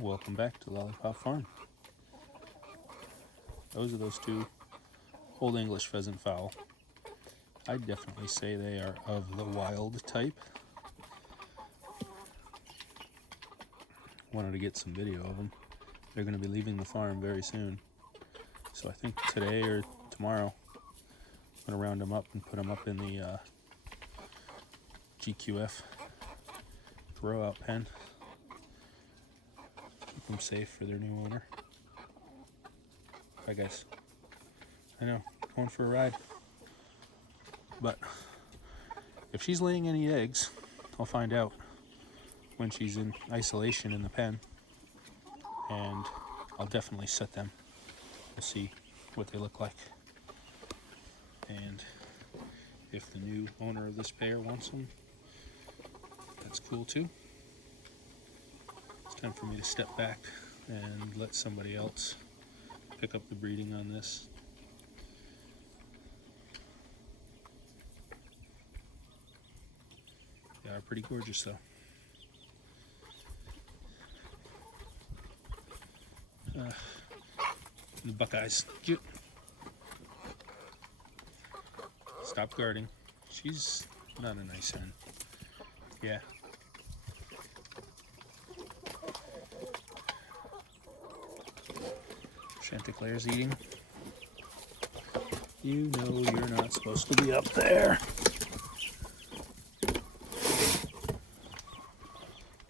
Welcome back to Lollipop Farm. Those are those two Old English pheasant fowl. I'd definitely say they are of the wild type. Wanted to get some video of them. They're going to be leaving the farm very soon. So I think today or tomorrow, I'm going to round them up and put them up in the GQF grow out pen. Keep them safe for their new owner. Bye guys. I know, going for a ride. But if she's laying any eggs, I'll find out when she's in isolation in the pen, and I'll definitely set them. We'll see what they look like. And if the new owner of this pair wants them, that's cool too. It's time for me to step back and let somebody else pick up the breeding on this. They are pretty gorgeous though. The Buckeyes, cute. Stop guarding. She's not a nice hen. Yeah. Chanticleer's eating. You know you're not supposed to be up there.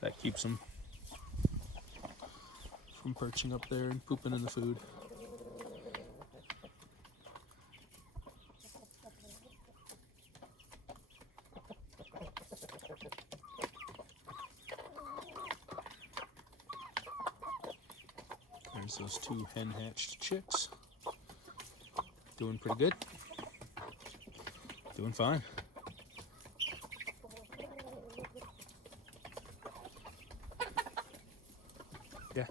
That keeps them from perching up there and pooping in the food. There's those two hen hatched chicks. Doing pretty good. Doing fine. Yeah.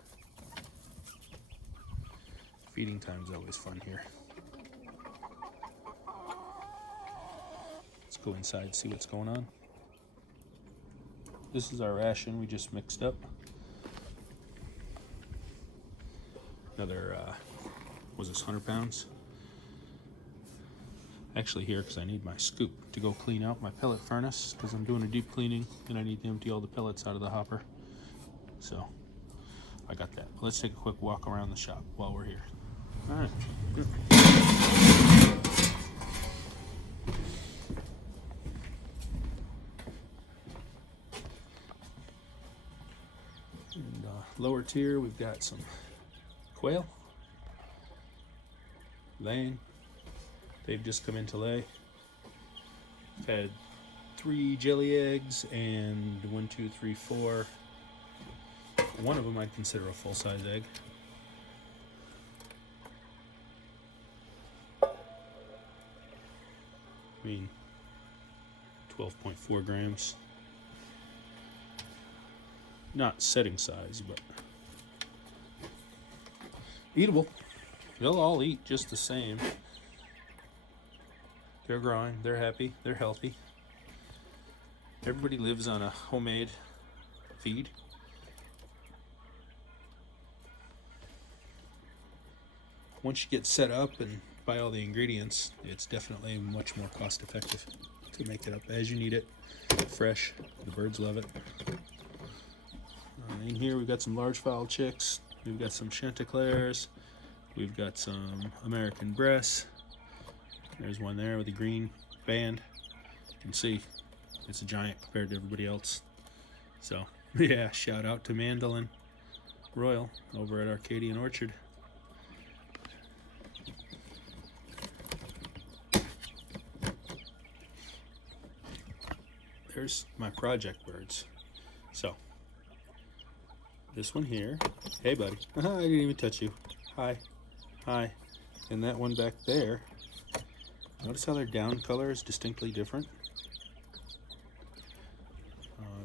Feeding time's always fun here. Let's go inside, see what's going on. This is our ration we just mixed up. Another, was this 100 pounds? Actually here, because I need my scoop to go clean out my pellet furnace, because I'm doing a deep cleaning and I need to empty all the pellets out of the hopper. So, I got that. Let's take a quick walk around the shop while we're here. All right. And lower tier, we've got some quail laying. They've just come in to lay. I've had 3 jelly eggs and 1, 2, 3, 4. One of them I'd consider a full-size egg. I mean, 12.4 grams. Not setting size, but eatable. They'll all eat just the same. They're growing, they're happy, they're healthy. Everybody lives on a homemade feed. Once you get set up and buy all the ingredients, it's definitely much more cost effective to make it up as you need it, fresh. The birds love it. In here we've got some large fowl chicks, we've got some Chanticleers, we've got some American breasts. There's one there with a green band. You can see it's a giant compared to everybody else. So yeah, shout out to Mandolin Royal over at Arcadian Orchard. There's my project birds. So this one here, hey buddy, I didn't even touch you. Hi, hi. And that one back there, notice how their down color is distinctly different?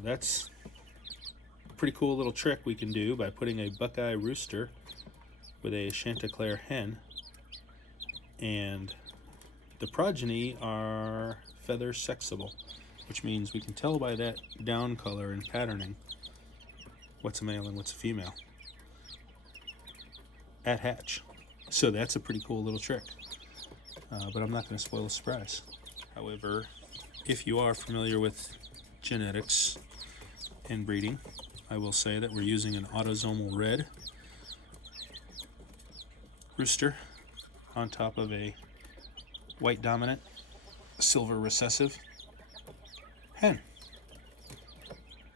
That's a pretty cool little trick we can do by putting a Buckeye rooster with a Chanticleer hen, and the progeny are feather sexable, which means we can tell by that down color and patterning what's a male and what's a female. at hatch. So that's a pretty cool little trick. But I'm not going to spoil the surprise. However, if you are familiar with genetics and breeding, I will say that we're using an autosomal red rooster on top of a white dominant, silver recessive hen.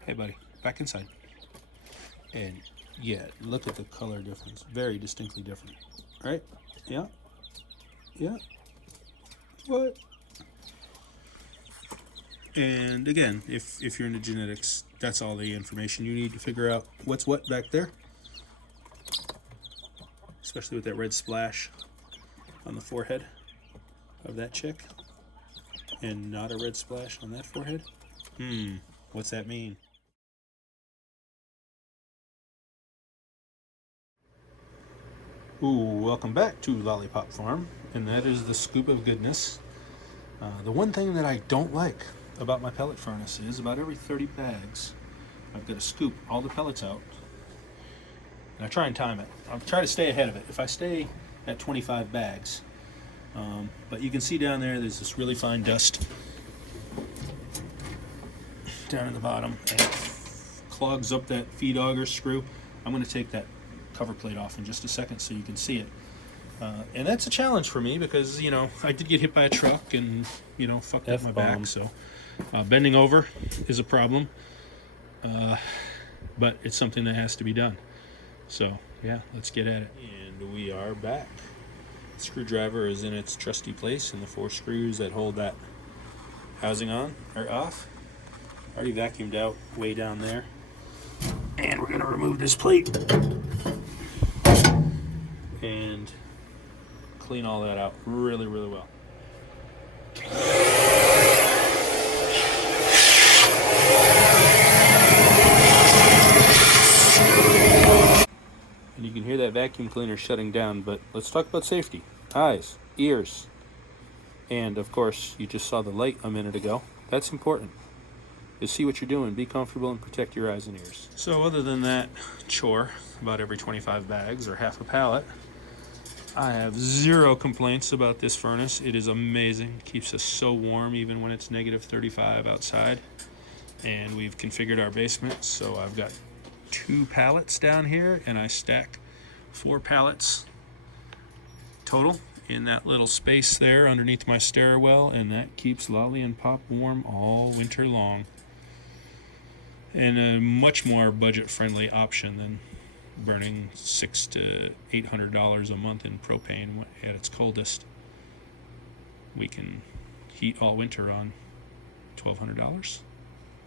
Hey buddy, back inside. And yeah, look at the color difference. Very distinctly different. Right? Yeah? Yeah? What? And again, if you're into genetics, that's all the information you need to figure out what's what back there. Especially with that red splash on the forehead of that chick. And not a red splash on that forehead. What's that mean? Ooh, welcome back to Lollipop Farm, and that is the scoop of goodness. The one thing that I don't like about my pellet furnace is about every 30 bags, I've got to scoop all the pellets out, and I try and time it. I'll try to stay ahead of it. If I stay at 25 bags, but you can see down there's this really fine dust down in the bottom, and it clogs up that feed auger screw. I'm going to take that cover plate off in just a second so you can see it. And that's a challenge for me because, you know, I did get hit by a truck and, you know, fucked up my back. So bending over is a problem. But it's something that has to be done. So, yeah, let's get at it. And we are back. The screwdriver is in its trusty place, and the 4 screws that hold that housing on are off. Already vacuumed out way down there. And we're going to remove this plate and clean all that out really, really well. And you can hear that vacuum cleaner shutting down, but let's talk about safety. Eyes, ears, and of course, you just saw the light a minute ago. That's important. You'll see what you're doing, be comfortable, and protect your eyes and ears. So other than that chore, about every 25 bags or half a pallet, I have 0 complaints about this furnace. It is amazing. It keeps us so warm even when it's negative 35 outside. And we've configured our basement, so I've got 2 pallets down here, and I stack 4 pallets total in that little space there underneath my stairwell, and that keeps Lolly and Pop warm all winter long. And a much more budget-friendly option than burning $600 to $800 a month in propane at its coldest. We can heat all winter on $1,200.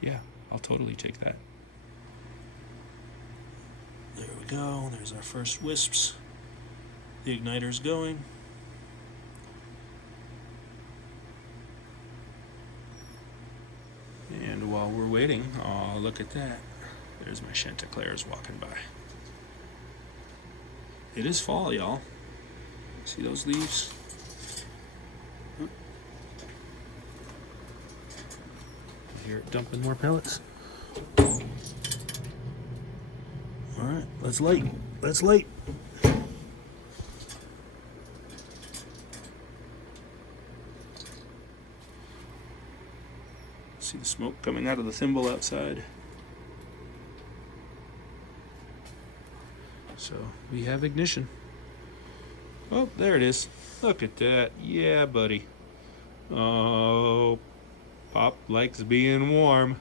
Yeah, I'll totally take that. There we go. There's our first wisps. The igniter's going. And while we're waiting, oh, look at that. There's my Chanticleers walking by. It is fall, y'all. See those leaves? You hear it dumping more pellets? Alright, let's light. Let's light. See the smoke coming out of the thimble outside. So we have ignition. Oh, there it is. Look at that. Yeah, buddy. Oh, Pop likes being warm.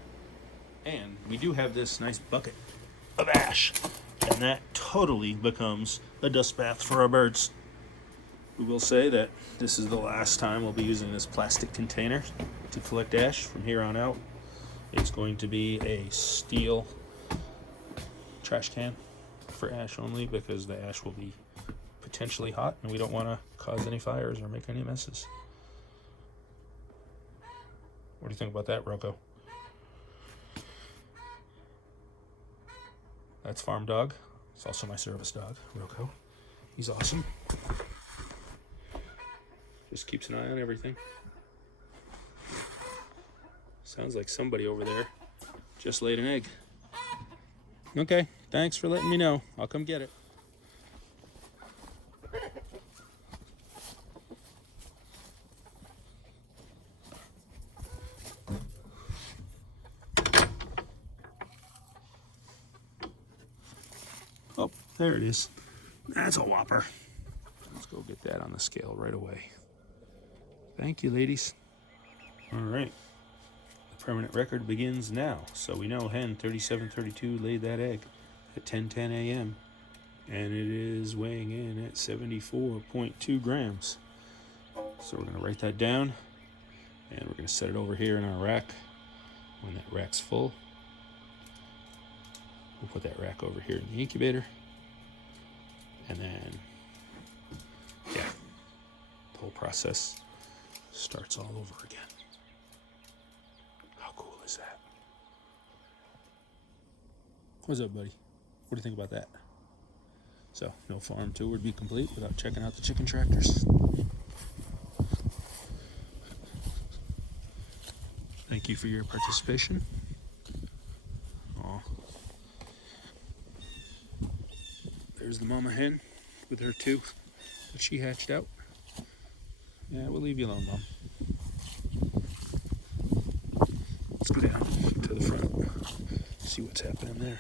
And we do have this nice bucket of ash, and that totally becomes a dust bath for our birds. We will say that this is the last time we'll be using this plastic container to collect ash from here on out. It's going to be a steel trash can for ash only, because the ash will be potentially hot and we don't want to cause any fires or make any messes. What do you think about that, Rocco? That's Farm Dog. It's also my service dog, Rocco. He's awesome. Just keeps an eye on everything. Sounds like somebody over there just laid an egg. Okay, thanks for letting me know. I'll come get it. There it is. That's a whopper. Let's go get that on the scale right away. Thank you, ladies. All right. The permanent record begins now. So we know hen 3732 laid that egg at 10:10 a.m. and it is weighing in at 74.2 grams. So we're going to write that down, and we're going to set it over here in our rack. When that rack's full, we'll put that rack over here in the incubator, and then, yeah, the whole process starts all over again. How cool is that? What's up, buddy? What do you think about that? So, no farm tour would be complete without checking out the chicken tractors. Thank you for your participation. Aw. There's the mama hen with her two that she hatched out. Yeah, we'll leave you alone, Mom. Let's go down to the front, see what's happening there.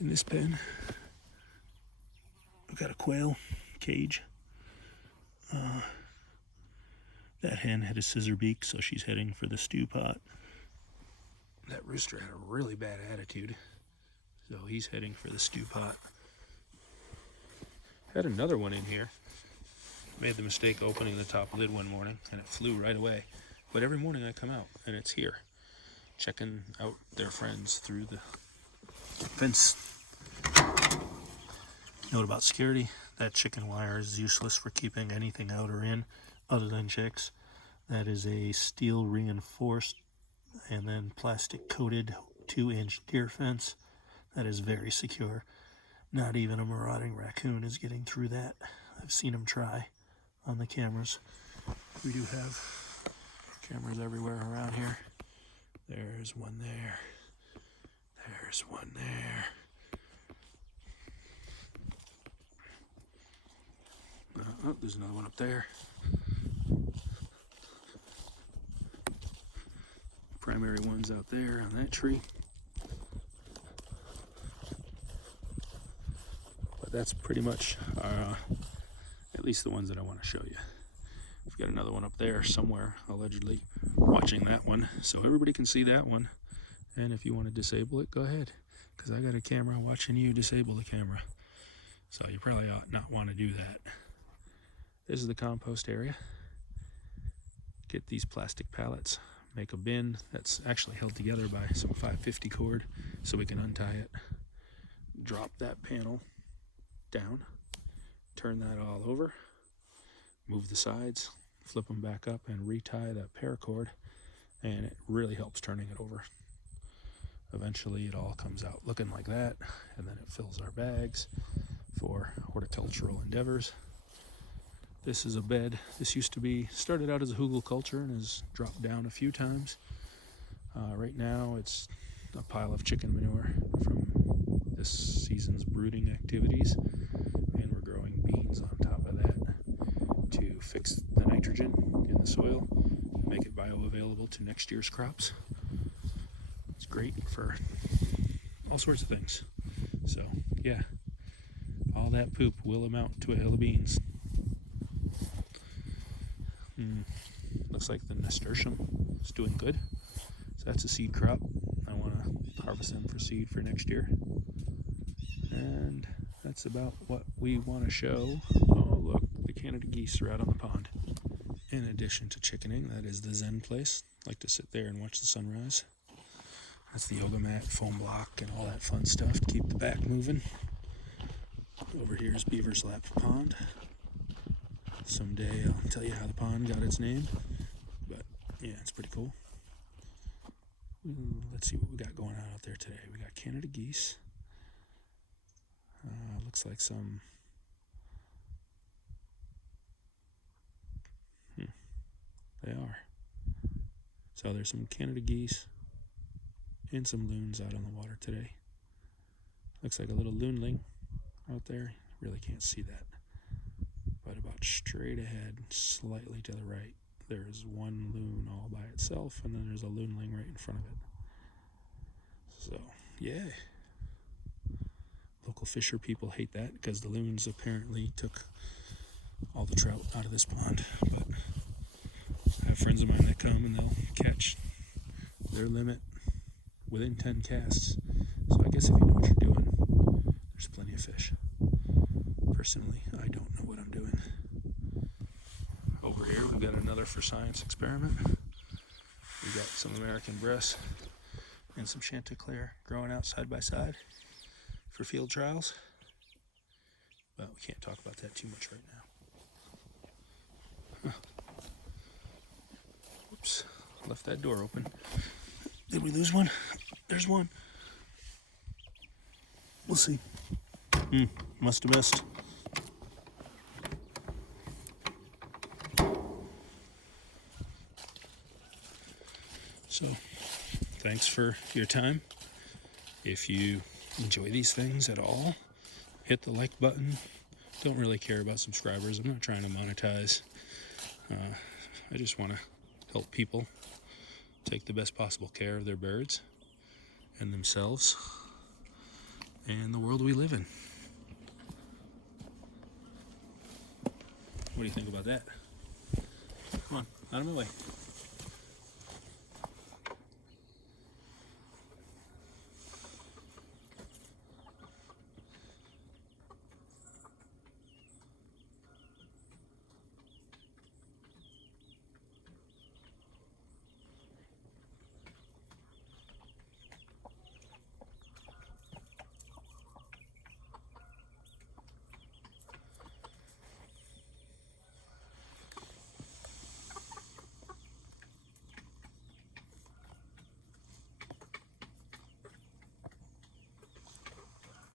In this pen, I've got a quail cage. That hen had a scissor beak, so she's heading for the stew pot. That rooster had a really bad attitude, so he's heading for the stew pot. Had another one in here. Made the mistake opening the top lid one morning, and it flew right away. But every morning I come out, and it's here, checking out their friends through the fence. Note about security: that chicken wire is useless for keeping anything out or in other than chicks. That is a steel reinforced and then plastic coated 2-inch deer fence that is very secure. Not even a marauding raccoon is getting through that. I've seen them try on the cameras. We do have cameras everywhere around here. There's one there. There's one there. Oh, there's another one up there. Primary ones out there on that tree. But that's pretty much, at least the ones that I want to show you. We've got another one up there somewhere, allegedly watching that one, so everybody can see that one. And if you want to disable it, go ahead, because I got a camera watching you disable the camera. So you probably ought not want to do that. This is the compost area. Get these plastic pallets, make a bin that's actually held together by some 550 cord so we can untie it. Drop that panel down, turn that all over, move the sides, flip them back up, and retie that paracord, and it really helps turning it over. Eventually it all comes out looking like that, and then it fills our bags for horticultural endeavors. This is a bed. This used to be, started out as a hugelkultur and has dropped down a few times. Right now it's a pile of chicken manure from this season's brooding activities, and we're growing beans on top of that to fix the nitrogen in the soil, make it bioavailable to next year's crops. It's great for all sorts of things. So yeah, all that poop will amount to a hill of beans. Looks like the nasturtium is doing good. So that's a seed crop. I want to harvest them for seed for next year. And that's about what we want to show. Oh, look, the Canada geese are out on the pond. In addition to chickening, that is the Zen place. I like to sit there and watch the sunrise. That's the yoga mat, foam block, and all that fun stuff to keep the back moving. Over here is Beaver's Lap Pond. Someday I'll tell you how the pond got its name, but yeah, it's pretty cool. Let's see what we got going on out there today. We got Canada geese. Looks like some they are. So there's some Canada geese and some loons out on the water today. Looks like a little loonling out there. Really can't see that. but about straight ahead, slightly to the right, there's one loon all by itself, and then there's a loonling right in front of it. So, yeah. Local fisher people hate that because the loons apparently took all the trout out of this pond. But I have friends of mine that come and they'll catch their limit within 10 casts. So I guess if you know what you're doing, there's plenty of fish. Personally, I don't know what I'm doing. Over here, we've got another for science experiment. We've got some American breast and some Chanticleer growing out side by side for field trials. But we can't talk about that too much right now. Oops, left that door open. Did we lose one? There's one. We'll see. Must have missed. So, thanks for your time. If you enjoy these things at all, hit the like button. Don't really care about subscribers. I'm not trying to monetize. I just want to help people take the best possible care of their birds and themselves and the world we live in. What do you think about that? Come on, out of my way.